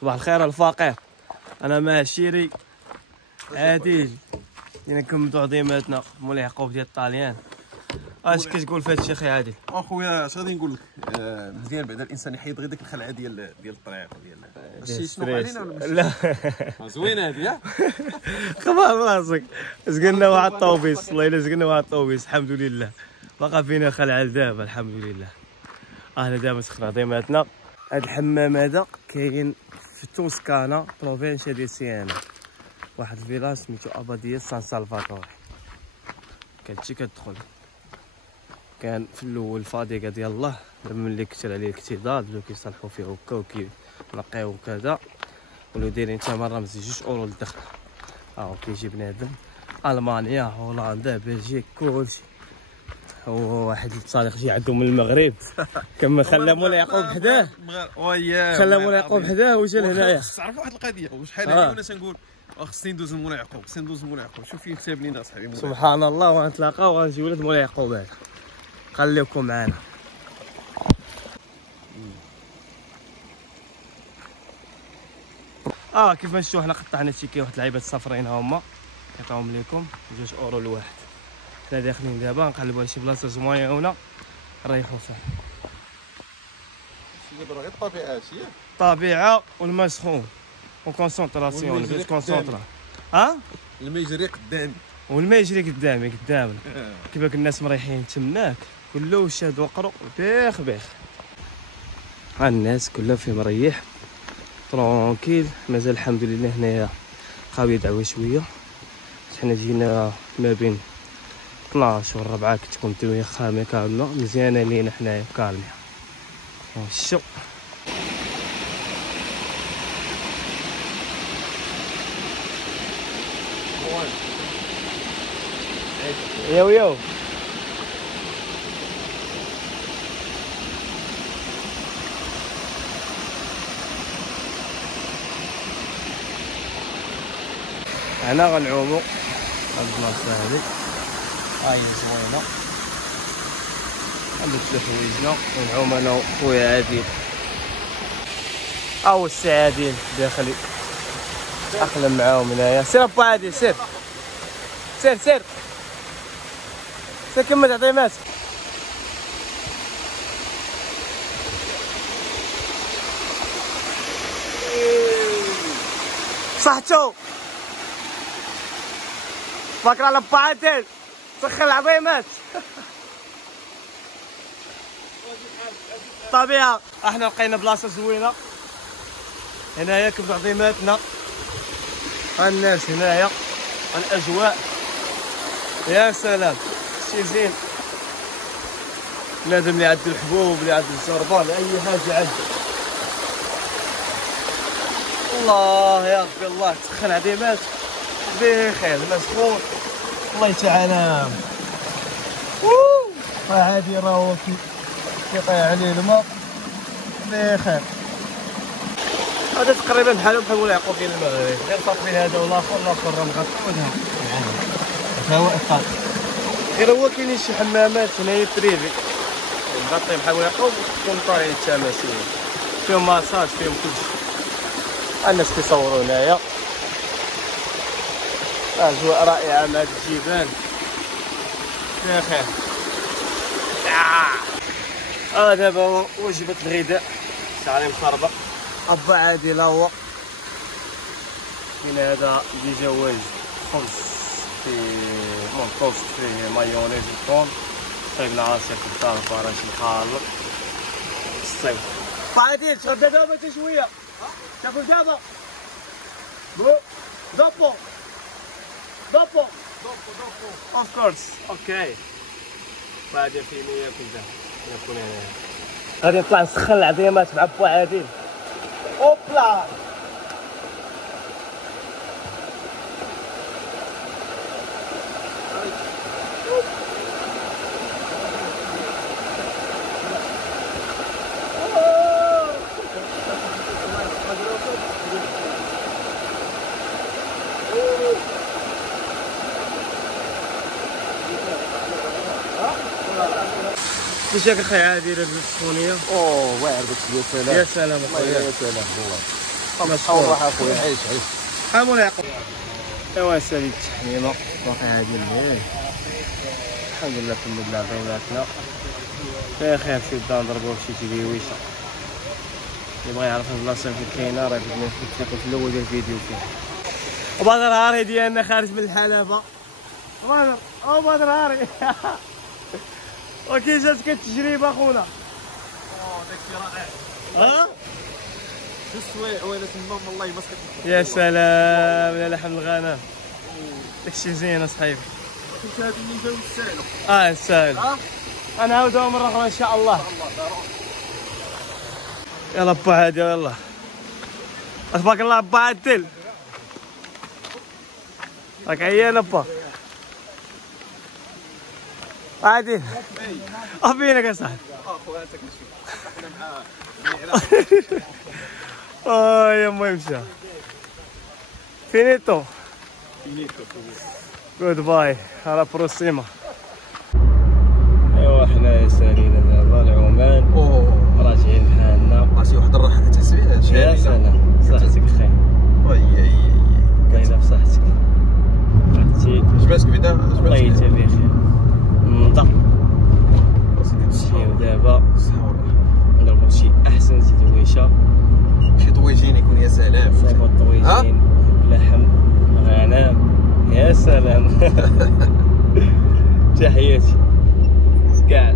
صباح الخير الفقير. انا مع الشيري عادل كنكملوا عظيماتنا مولاي يعقوب ديال الطاليان. اش كتقول في هذا الشيء اخي عادل؟ اخويا اش غادي نقول لك، مزيان بعدا الانسان يحيد غير ديك الخلعه ديال الطريق ديال شي شنو علينا ولا لا زوينه هذه. خبر راسك زقلنا واحد الطوبيس، والله الا زقلنا واحد الطوبيس الحمد لله، باقا فينا خلعه لدابا الحمد لله. انا دابا سخنا عظيماتنا. هذا الحمام هذا كاين في توسكانا بروفينسيا ديال سيانا، واحد الفيلاج سميتو اباديه سان سالفاتور. كتجي كتدخل، كان في الاول فاضيكه ديال الله، ملي كثر عليه الاكتظاظ بداو كيصلحوا فيه هكا وكينقيو وكذا، ولاو دايرين ثمن رمزي 2 اورو للدخل. كيجي بنادم المانيا هولندا بلجيك كلشي. هو واحد الصديق جي عنده من المغرب كما خلى مولاي يعقوب حداه، خلى مولاي يعقوب حداه وجا لهنايا. تعرف واحد القضيه وشحال هذه وانا تنقول خصني ندوز لمولاي يعقوب، خصني ندوز لمولاي يعقوب. شوف فين كتب لينا اصاحبي سبحان الله، وغنتلاقاو وغنجي ولاد مولاي يعقوب هذا. خليكم معنا. كيف ما شفتوا حنا قطعنا تيكي واحد اللعيبات صفرين هما كيعطيهم لكم 2 اورو الواحد. حنا داخلين دابا نقلبوا على شي بلاصه زوينه نريحوا فيها. دابا غير الطبيعه هادشي، الطبيعه والماء سخون وكونسونطراسيون بغيت كونسونطرا. الماء يجري قدامي والماء يجري قدامنا كيفاك الناس مريحين تماك كله شاد وقرو بيخ الناس كلها في مريح ترونكيل. مازال الحمد لله هنايا خاويه دعوه شويه، حنا جينا ما بين 12 و 4 كتكون الدنيا خامه كامله مزيانه لينا حنايا كامله. شو يو هنا غنعومو هاد البلاصه هادي هاي زوينه، نبدلو حوايجنا ونعوم انا وخويا عادل. السي عادل داخلي اقلم معاهم هنايا. سير با عادل سير كمل عظيمات. صحتو فاكر على با عادل سخن العظيمات. طبيعة احنا لقينا بلاصة زوينة هنايا كيف عظيماتنا. الناس هنايا الاجواء يا سلام شي زين. بنادم اللي عنده الحبوب اللي عنده الزربان اي حاجة عنده. الله يا ربي الله تسخن عظيمات بخير مسخون الله تعالى. عادي راهو كيطيح عليه الماء بخير. هذا تقريبا بحالهم بحال مولاي يعقوب ديال المغرب، غير فرق بين هذا والاخر راه مغطي وهذا هو الطاق. غير هو كاينين شي حمامات هنايا بريفي مغطي بحال مولاي يعقوب وتكون طايحين التماثيل فيهم ماساج فيهم كلشي. الناس كيصوروا هنايا اجواء رائعه مع هاد الجبال بخير. دابا وجبة الغداء شعري مخربق. أبا عادل هو كاين هذا ديجا خبز فيه توست فيه مايونيز وطون، صايبنا عصير في الدار فراشي مخلط الصيف. با عادل تغدا دابا حتى شويه تاكل دابا دوبو اوف كورس اوكي. بعدين في مية كذا يكون هنا غادي نطلع نسخن العظيمات مع با عادل. اوبلا كيفاش اخي عادل هاد السخونيه؟ واعر داكشي. يا سلام يا سلام والله يا سلام والله. روح اخويا عيش عيش حامل يعقوب. ايوا سالي التحميمه باقي هادي الليل الحمد لله كملنا بيناتنا بخير. في الدار نضربو شي تبيويشه اللي بغى يعرف البلاصه فين كاينه راه بدنا في الاول ديال الفيديو فيه. وبدر هاري ديالنا خارج من الحلبه. بدر او بدر هاري وكي جاتك التجربه خونا؟ داكشي رائع. جوج سوايع وانا تما والله ما سكت. يا سلام يا لحم الغنم داكشي زين اصاحبي. كنت هادو اللي جاو يستاهلوا. نسال غنعاودوها مره اخرى ان شاء الله. يلا با هادي يلا تبارك الله با عدل راك عيانه با عادي فينك يا صاحبي. خويا انت كتشوف احنا مع يا المهم مشى فينيتو جود باي على بروسيما. ايوا حنا سالينا دابا لعمان راجعين لحالنا. عرفتي واحد الراحه كتحس بها هادشي. يا سلام صحتك بخير. وي باينه بصحتك عرفتي جباتك بعدا الله يجزاك بخير. نضر نمشيو دابا نضربو شي احسن تدويشه شي طويجين يكون يا سلام. صافي الطويجين بلحم غنم يا سلام. تحياتي كاع